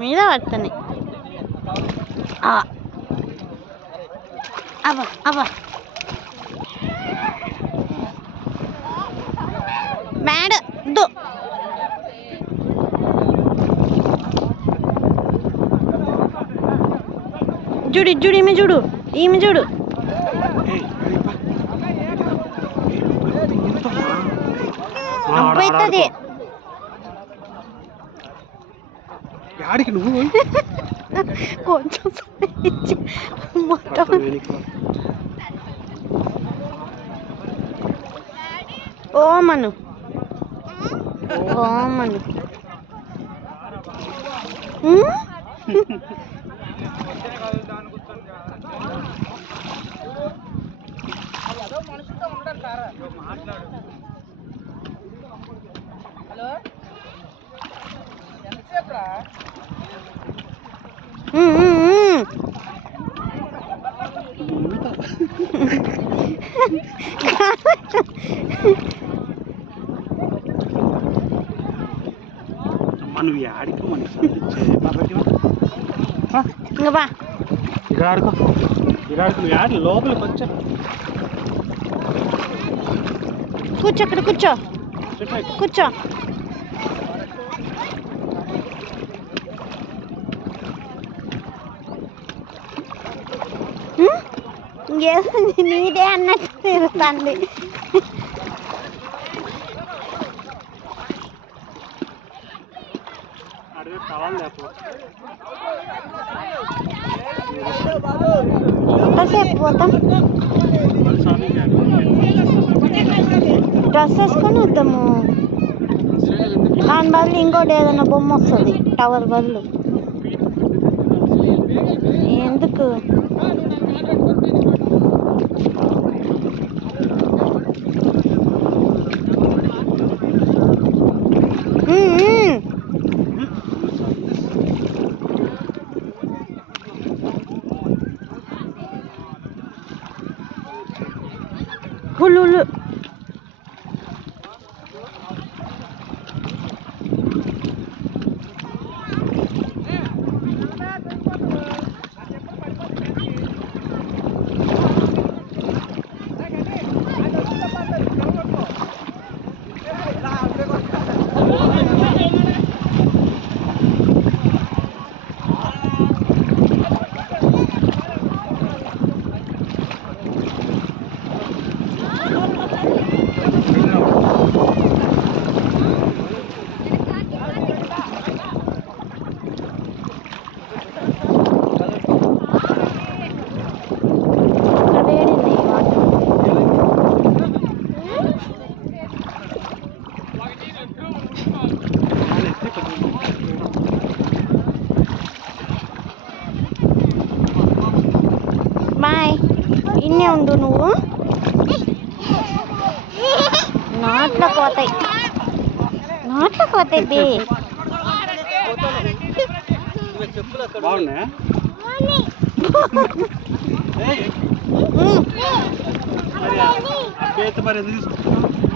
మీద పడుతున్నాయి. అబ్బా అబ్బా బ్యాడ్ దు చూడు చూడు ఈమె చూడు అబ్బైతుంది యాడికి నువ్వు కొంచెం మొత్తం ఓమను నువ్వు యాడికి ఇంకా ఇక్కడ ఆడుకో నువ్వు యాడి లోపలికి వచ్చా కూర్చో అక్కడ కూర్చో నీదే అన్నట్టు తిరుగుతుంది. ఎంతసేపు పోతాం? డ్రెస్ వేసుకొని వద్దాము. దాని బదులు ఇంకోటి ఏదైనా బొమ్మ వస్తుంది టవర్ బదులు. ఎందుకు హులు బాయ్. ఇన్నే ఉండు నువ్వు. నోట్లోకి పోతాయి బే. బాగున్నాయా? మరి ఎందుకు తీసుకుంటున్నావు?